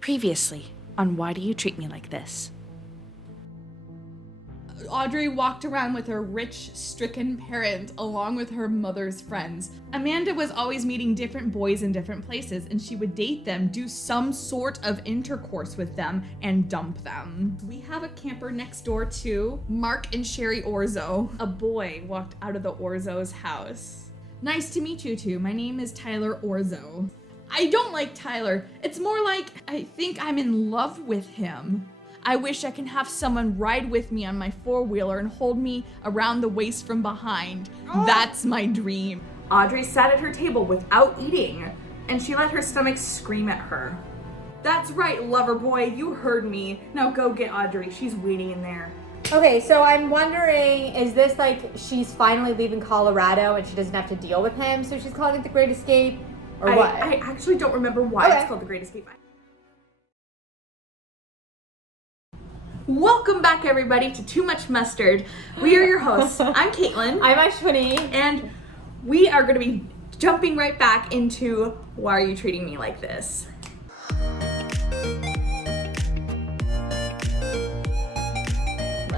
Previously on Why Do You Treat Me Like This? Audrey walked around with her rich, stricken parent along with her mother's friends. Amanda was always meeting different boys in different places, and she would date them, do some sort of intercourse with them, and dump them. We have a camper next door to Mark and Sherry Orzo. A boy walked out of the Orzo's house. Nice to meet you two. My name is Tyler Orzo. I don't like Tyler. It's more like I think I'm in love with him. I wish I can have someone ride with me on my four-wheeler and hold me around the waist from behind. That's my dream. Audrey sat at her table without eating, and she let her stomach scream at her. That's right, lover boy, you heard me. Now go get Audrey, she's waiting in there. Okay, so I'm wondering, is this like she's finally leaving Colorado and she doesn't have to deal with him, so she's calling it the Great Escape? Or what? I actually don't remember why it's called the Great Escape. Welcome back, everybody, to Too Much Mustard. We are your hosts. I'm Caitlin. I'm Ashwini. And we are going to be jumping right back into Why Are You Treating Me Like This?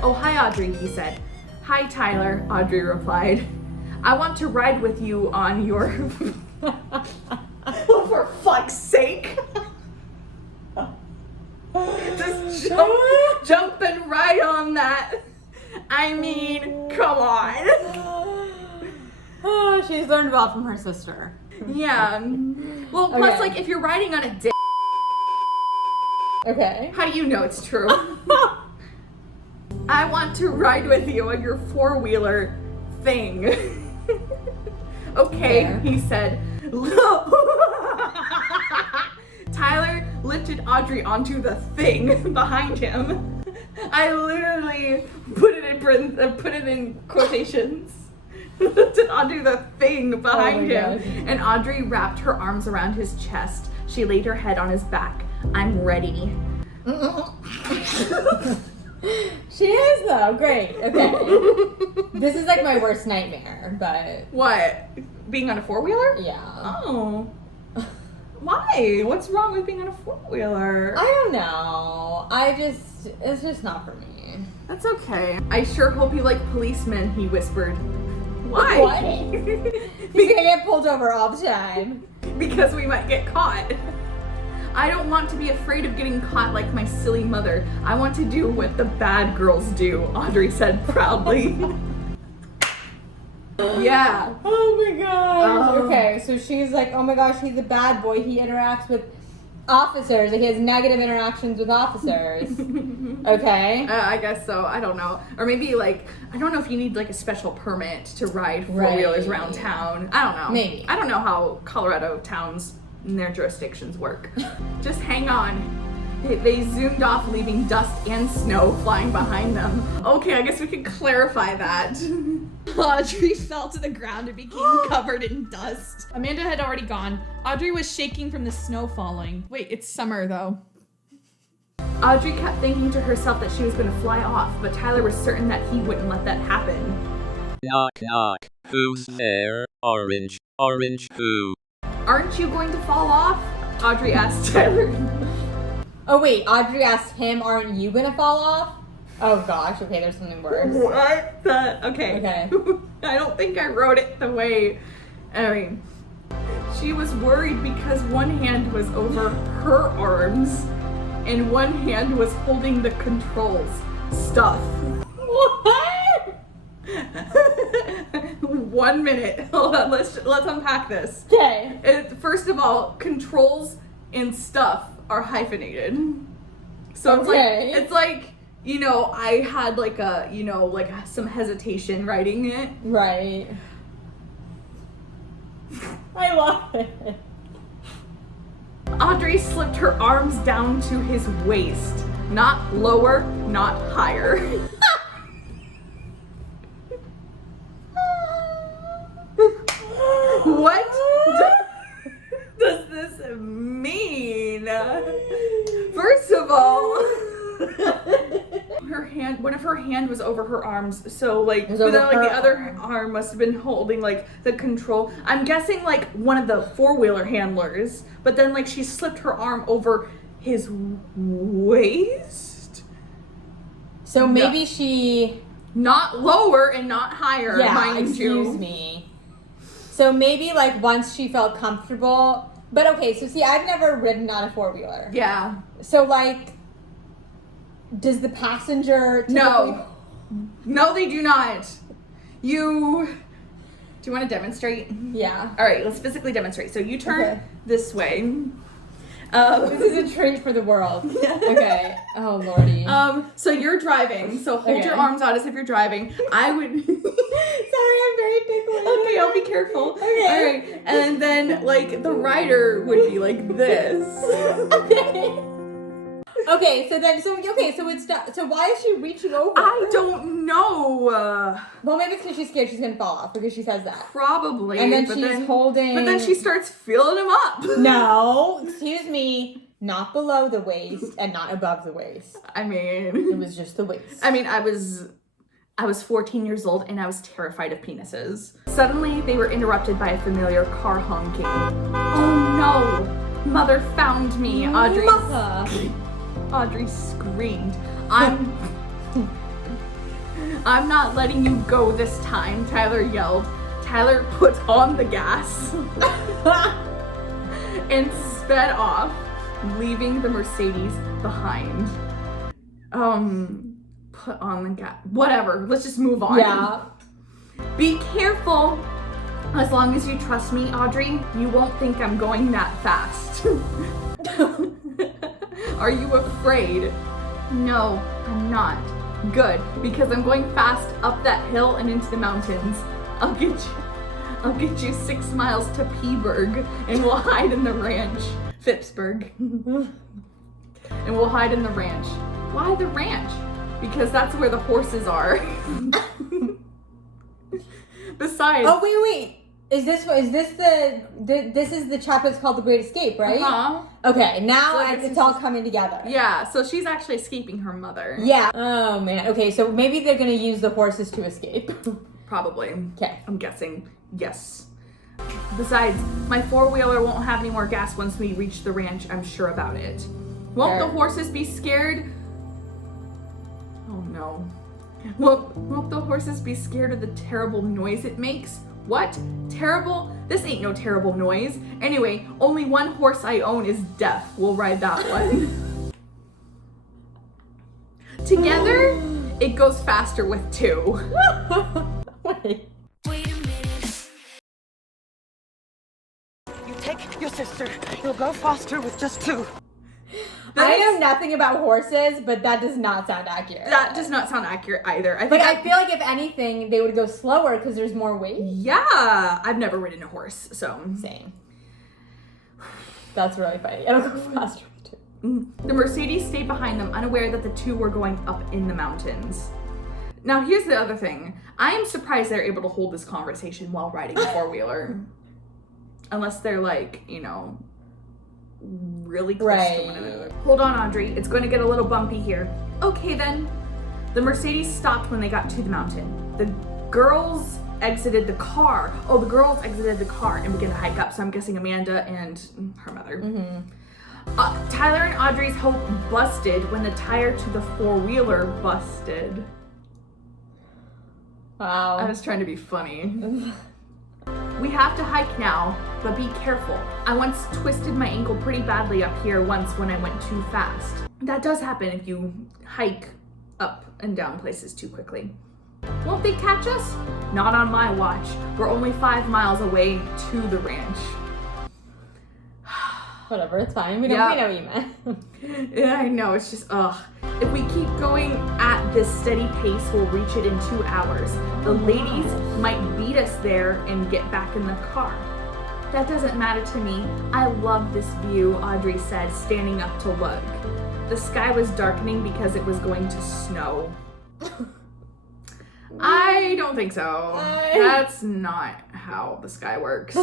Oh, hi, Audrey, he said. Hi, Tyler, Audrey replied. I want to ride with you on your... Oh, for fuck's sake. Just jumping right on that. I mean, come on. Oh, she's learned a lot from her sister. Yeah. Well, plus, like, if you're riding on a dick, Okay. how do you know it's true? I want to ride with you on your four-wheeler thing. Okay, Fair. he said. Tyler lifted Audrey onto the thing behind him. I literally put it in quotations. Lifted onto the thing behind him. gosh. And Audrey wrapped her arms around his chest. She laid her head on his back. I'm ready. She is though, great. Okay. This is like my worst nightmare, but What? Being on a four-wheeler? yeah. Oh. Why? What's wrong with being on a four-wheeler? I don't know. It's just not for me. That's okay. I sure hope you like policemen, he whispered. Why? What? He's gonna get pulled over all the time. Because we might get caught. I don't want to be afraid of getting caught like my silly mother. I want to do what the bad girls do, Audrey said proudly. Yeah. Oh my gosh. Oh. Okay, so she's like, oh my gosh, he's a bad boy. He interacts with officers. Like, he has negative interactions with officers. Okay. I guess so. I don't know. Or maybe, like, I don't know if you need, like, a special permit to ride four-wheelers Right. around town. I don't know. Maybe. I don't know how Colorado towns and their jurisdictions work. Just hang on. They zoomed off, leaving dust and snow flying behind them. Okay, I guess we can clarify that. Audrey fell to the ground and became covered in dust. Amanda had already gone. Audrey was shaking from the snow falling. Wait, it's summer though. Audrey kept thinking to herself that she was going to fly off, but Tyler was certain that he wouldn't let that happen. Knock knock. Who's there? Orange. Orange who? Aren't you going to fall off? Audrey asked Tyler. Oh wait, Audrey asked him, aren't you gonna fall off? Oh gosh, okay, there's something worse. What the? Okay. Okay. I don't think I wrote it the way. I mean, she was worried because one hand was over her arms and one hand was holding the controls stuff. What? 1 minute. Hold on. Let's unpack this. Okay. First of all, controls and stuff are hyphenated. So Okay. it's like, you know, I had like a, you know, like some hesitation writing it. Right. I love it. Audrey slipped her arms down to his waist. Not lower, not higher. What does this mean? First of all, one of her hand was over her arms, so like, was but then over like the her other arm must have been holding like the control. I'm guessing like one of the four-wheeler handlers, but then like she slipped her arm over his waist. So maybe she... Not lower and not higher, mind excuse you. me. So maybe like once she felt comfortable... But okay, so see, I've never ridden on a four-wheeler. Yeah. So like, does the passenger typically... No, they do not. Do you want to demonstrate? Yeah. All right, let's physically demonstrate. So you turn this way. This is a treat for the world. Okay. Oh, Lordy. So you're driving. So hold your arms out as if you're driving. I would... Sorry, I'm very ticklish. Okay, I'll be careful. Okay. All right. And then, like, the rider would be like this. Okay, so it's not, so why is she reaching over? I don't know. Well, maybe it's because she's scared she's gonna fall off because she says that. Probably. And then she's holding. But then she starts feeling him up. No, excuse me, not below the waist and not above the waist. I mean, it was just the waist. I mean, I was 14 years old and I was terrified of penises. Suddenly, they were interrupted by a familiar car honking. Oh no! Mother found me, Audrey. Audrey screamed. I'm not letting you go this time, Tyler yelled. Tyler put on the gas and sped off, leaving the Mercedes behind. Put on the gas. Whatever, let's just move on. Yeah. Be careful. As long as you trust me, Audrey, you won't think I'm going that fast. Are you afraid? No, I'm not. Good, because I'm going fast up that hill and into the mountains. I'll get you 6 miles to Peeburg, and we'll hide in the ranch. Phippsburg. And we'll hide in the ranch. Why the ranch? Because that's where the horses are. Besides. Oh wait. This is the chapter that's called The Great Escape, right? Uh-huh. Okay, now So it's all coming together. Yeah, so she's actually escaping her mother. Yeah. Oh man. Okay, so maybe they're gonna use the horses to escape. Probably. Okay. I'm guessing. Yes. Besides, my four-wheeler won't have any more gas once we reach the ranch. I'm sure about it. Won't the horses be scared? Oh no. Won't the horses be scared of the terrible noise it makes? What? Terrible? This ain't no terrible noise. Anyway, only one horse I own is deaf. We'll ride that one. Together, it goes faster with two. Wait. Wait a minute. You take your sister. You'll go faster with just two. I know nothing about horses, but that does not sound accurate. That does not sound accurate either. But I feel like if anything, they would go slower because there's more weight. Yeah, I've never ridden a horse, so. Same. That's really funny. It'll go faster too. The Mercedes stayed behind them, unaware that the two were going up in the mountains. Now, here's the other thing. I am surprised they're able to hold this conversation while riding a four-wheeler. Unless they're like, you know, really close to one another. Hold on, Audrey. It's going to get a little bumpy here. Okay, then. The Mercedes stopped when they got to the mountain. The girls exited the car. Oh, the girls exited the car and began to hike up. So I'm guessing Amanda and her mother. Tyler and Audrey's hope busted when the tire to the four-wheeler busted. Wow. I was trying to be funny. We have to hike now, but be careful. I once twisted my ankle pretty badly up here once when I went too fast. That does happen if you hike up and down places too quickly. Won't they catch us? Not on my watch. We're only 5 miles away to the ranch. Whatever, it's fine. We know what you meant. Yeah, I know, it's just, ugh. If we keep going at this steady pace, we'll reach it in 2 hours. The ladies might beat us there and get back in the car. That doesn't matter to me. I love this view, Audrey said, standing up to look. The sky was darkening because it was going to snow. I don't think so. That's not how the sky works.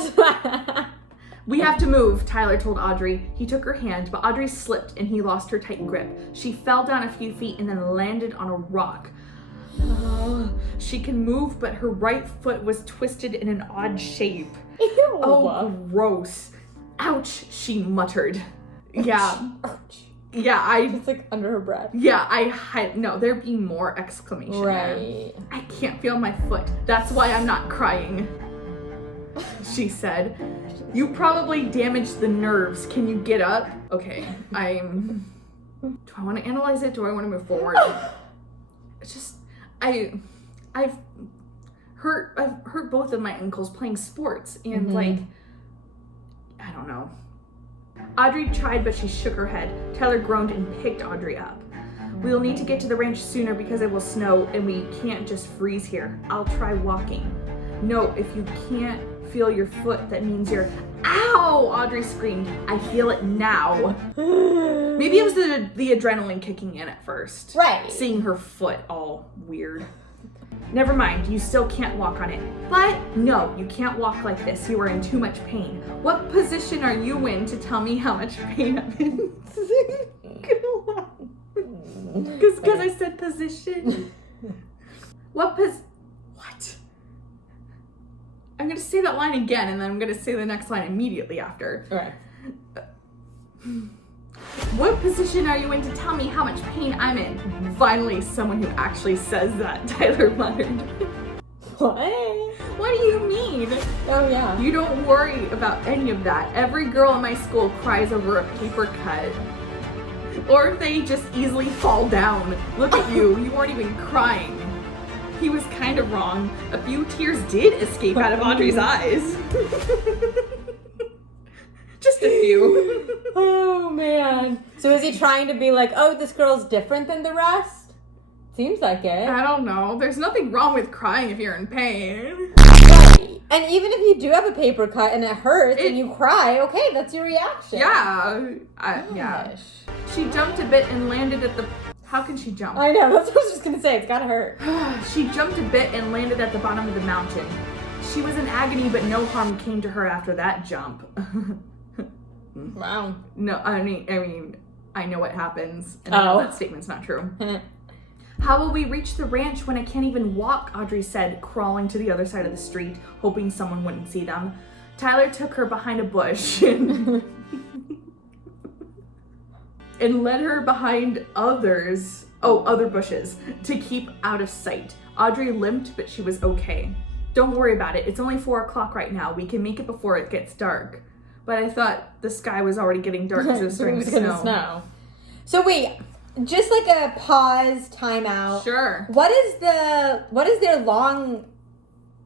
We have to move, Tyler told Audrey. He took her hand, but Audrey slipped and he lost her tight grip. She fell down a few feet and then landed on a rock. She can move, but her right foot was twisted in an odd shape. Ew. Oh, gross. Ouch, she muttered. Yeah. Yeah, It's like under her breath. no, there'd be more exclamation there. Right. I can't feel my foot. That's why I'm not crying. She said, you probably damaged the nerves. Can you get up? Okay, do I want to analyze it? Do I want to move forward? It's just, I've hurt both of my ankles playing sports and like, I don't know. Audrey tried, but she shook her head. Tyler groaned and picked Audrey up. We'll need to get to the ranch sooner because it will snow and we can't just freeze here. I'll try walking. No, if you can't feel your foot, that means you're... Ow! Audrey screamed. I feel it now. Maybe it was the adrenaline kicking in at first. Right. Seeing her foot all weird. Never mind, you still can't walk on it. But no, you can't walk like this. You are in too much pain. What position are you in to tell me how much pain I'm in? Because I said position. What? I'm going to say that line again, and then I'm going to say the next line immediately after. Okay. What position are you in to tell me how much pain I'm in? Finally, someone who actually says that, Tyler muttered. What? What do you mean? Oh, yeah. You don't worry about any of that. Every girl in my school cries over a paper cut. Or if they just easily fall down. Look at you, you weren't even crying. He was kind of wrong. A few tears did escape out of Audrey's eyes. Just a few. Oh, man. So is he trying to be like, oh, this girl's different than the rest? Seems like it. I don't know. There's nothing wrong with crying if you're in pain. Right. And even if you do have a paper cut and it hurts and you cry, okay, that's your reaction. Yeah. Yeah. She jumped a bit and landed at the... How can she jump? I know, that's what I was just going to say. It's gotta hurt. She jumped a bit and landed at the bottom of the mountain. She was in agony, but no harm came to her after that jump. Wow. No, I mean, I know what happens, and I know that statement's not true. How will we reach the ranch when I can't even walk? Audrey said, crawling to the other side of the street, hoping someone wouldn't see them. Tyler took her behind a bush and led her behind other bushes to keep out of sight. Audrey limped, but she was okay. Don't worry about it. It's only 4 o'clock right now. We can make it before it gets dark. But I thought the sky was already getting dark because it was starting to snow. So wait, just like a pause, timeout. Sure. What is their long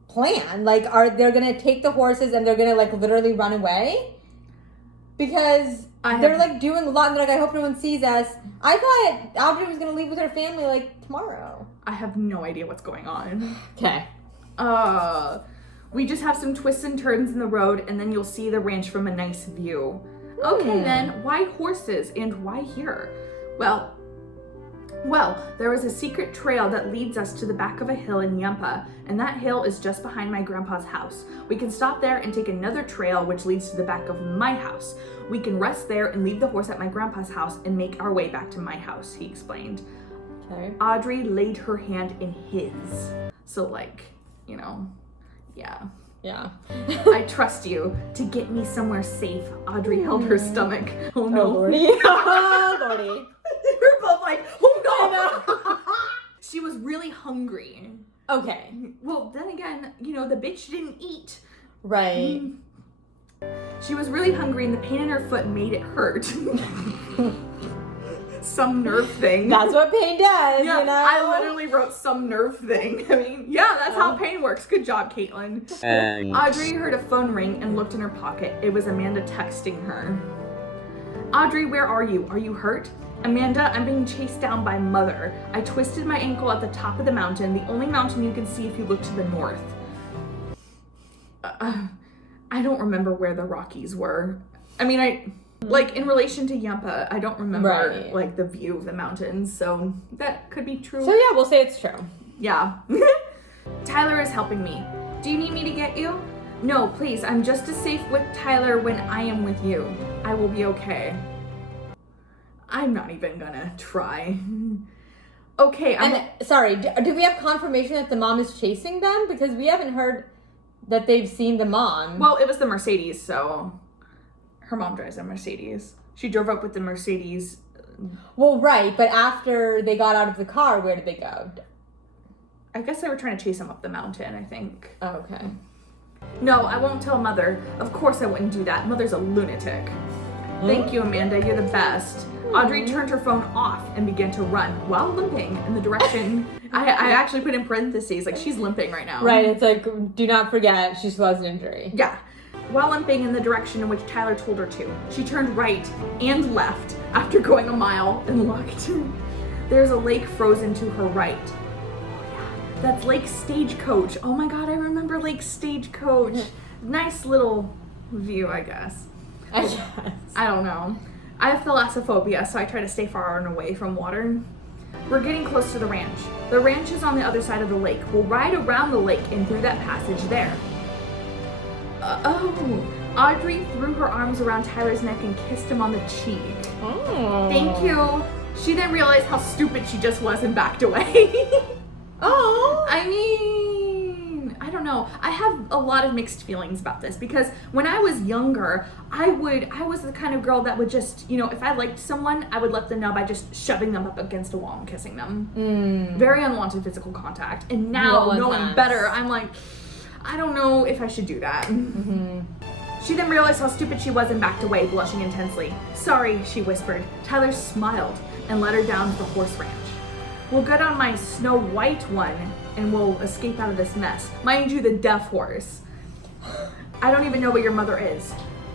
plan? Like, are they gonna take the horses and they're gonna like literally run away? Because they're like doing a lot and they're like, I hope no one sees us. I thought Audrey was gonna leave with her family like tomorrow. I have no idea what's going on. Okay. We just have some twists and turns in the road, and then you'll see the ranch from a nice view. Okay then, why horses and why here? Well, there is a secret trail that leads us to the back of a hill in Yampa, and that hill is just behind my grandpa's house. We can stop there and take another trail which leads to the back of my house. We can rest there and leave the horse at my grandpa's house and make our way back to my house, he explained. Okay. Audrey laid her hand in his. So like, you know, yeah. Yeah. I trust you to get me somewhere safe. Audrey held her stomach. Oh no. Oh, Lordy. Oh, Lordy. We're both like, oh no. She was really hungry. Okay. Well, then again, you know, the bitch didn't eat. Right. She was really hungry and the pain in her foot made it hurt. Some nerve thing. That's what pain does, Yeah, you know? I literally wrote some nerve thing. I mean, yeah, that's how pain works. Good job, Caitlin. Audrey heard a phone ring and looked in her pocket. It was Amanda texting her. Audrey, where are you? Are you hurt? Amanda, I'm being chased down by Mother. I twisted my ankle at the top of the mountain, the only mountain you can see if you look to the north. I don't remember where the Rockies were. I mean, like, in relation to Yampa, I don't remember, like, the view of the mountains, so that could be true. So yeah, we'll say it's true. Yeah. Tyler is helping me. Do you need me to get you? No, please, I'm just as safe with Tyler when I am with you. I will be okay. I'm not even gonna try. Okay, sorry, do we have confirmation that the mom is chasing them? Because we haven't heard that they've seen the mom. Well, it was the Mercedes, so... Her mom drives a Mercedes. She drove up with the Mercedes Well, right, but after they got out of the car, where did they go? I guess they were trying to chase him up the mountain, I think. Oh, okay. No, I won't tell Mother. Of course I wouldn't do that. Mother's a lunatic. Thank you, Amanda. You're the best. Audrey turned her phone off and began to run while limping in the direction. I actually put in parentheses, like, she's limping right now. Right, it's like, do not forget, she still has an injury. Yeah. While limping in the direction in which Tyler told her to, she turned right and left after going a mile and looked. There's a lake frozen to her right. That's Lake Stagecoach. Oh my god, I remember Lake Stagecoach. Nice little view, I guess. I guess. I don't know. I have thalassophobia, so I try to stay far and away from water. We're getting close to the ranch. The ranch is on the other side of the lake. We'll ride around the lake and through that passage there. Audrey threw her arms around Tyler's neck and kissed him on the cheek. Oh. Thank you. She then realized how stupid she just was and backed away. Oh. I mean, I don't know. I have a lot of mixed feelings about this because when I was younger, I was the kind of girl that would just, if I liked someone, I would let them know by just shoving them up against a wall and kissing them. Very unwanted physical contact. And now, knowing better, I'm like, I don't know if I should do that. She then realized how stupid she was and backed away, blushing intensely. Sorry, she whispered. Tyler smiled and led her down to the horse ranch. We'll get on my Snow White one and we'll escape out of this mess. Mind you, the deaf horse. I don't even know what your mother is.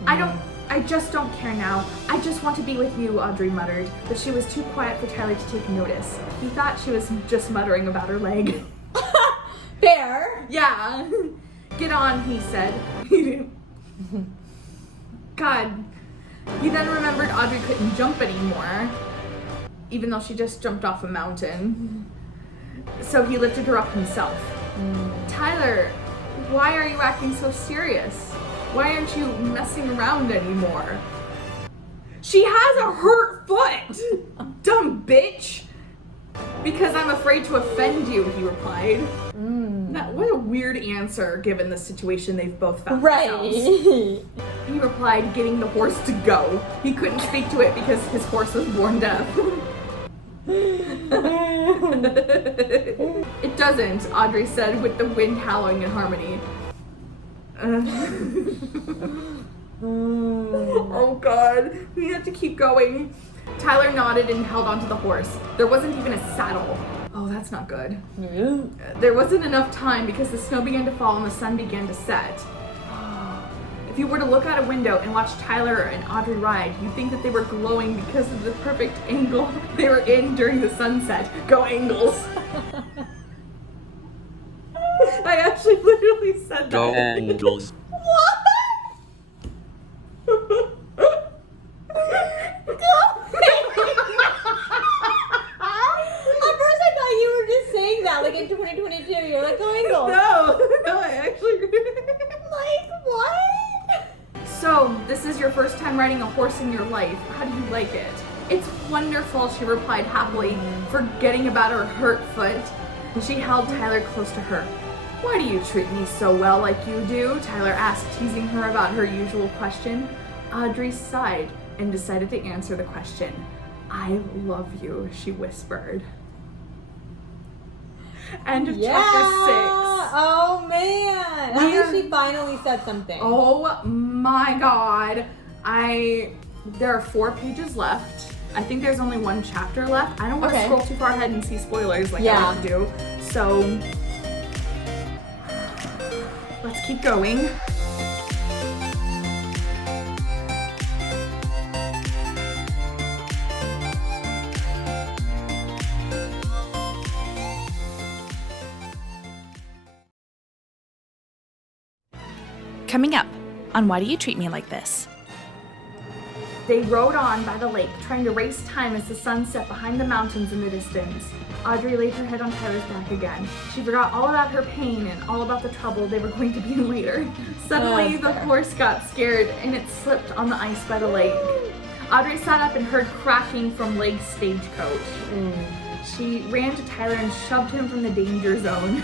I just don't care now. I just want to be with you, Audrey muttered, but she was too quiet for Tyler to take notice. He thought she was just muttering about her leg. Fair. Yeah. Get on, he said. God. He then remembered Audrey couldn't jump anymore, even though she just jumped off a mountain. So he lifted her up himself. Tyler, why are you acting so serious? Why aren't you messing around anymore? She has a hurt foot! Dumb bitch! Because I'm afraid to offend you, he replied. What a weird answer given the situation they've both found themselves. He replied, getting the horse to go. He couldn't speak to it because his horse was born deaf. It doesn't, Audrey said with the wind howling in harmony. Oh god, we have to keep going. Tyler nodded and held onto the horse. There wasn't even a saddle. Oh, that's not good. There wasn't enough time because the snow began to fall and the sun began to set. If you were to look out a window and watch Tyler and Audrey ride, you'd think that they were glowing because of the perfect angle they were in during the sunset. Go Angles! I actually literally said that. Go Angles. Like in 2022, you're like, go Angles. No, I actually. Like, what? So, this is your first time riding a horse in your life. How do you like it? It's wonderful, she replied happily, forgetting about her hurt foot. She held Tyler close to her. Why do you treat me so well like you do? Tyler asked, teasing her about her usual question. Audrey sighed and decided to answer the question. I love you, she whispered. End of chapter 6. Oh man. At least she finally said something. Oh my god. There are 4 pages left. I think there's only 1 chapter left. I don't want to scroll too far ahead and see spoilers like I like to do. So let's keep going. Coming up on Why Do You Treat Me Like This? They rode on by the lake, trying to race time as the sun set behind the mountains in the distance. Audrey laid her head on Tyler's back again. She forgot all about her pain and all about the trouble they were going to be in later. Suddenly, the horse got scared and it slipped on the ice by the lake. Audrey sat up and heard cracking from Lake Stagecoach. She ran to Tyler and shoved him from the danger zone.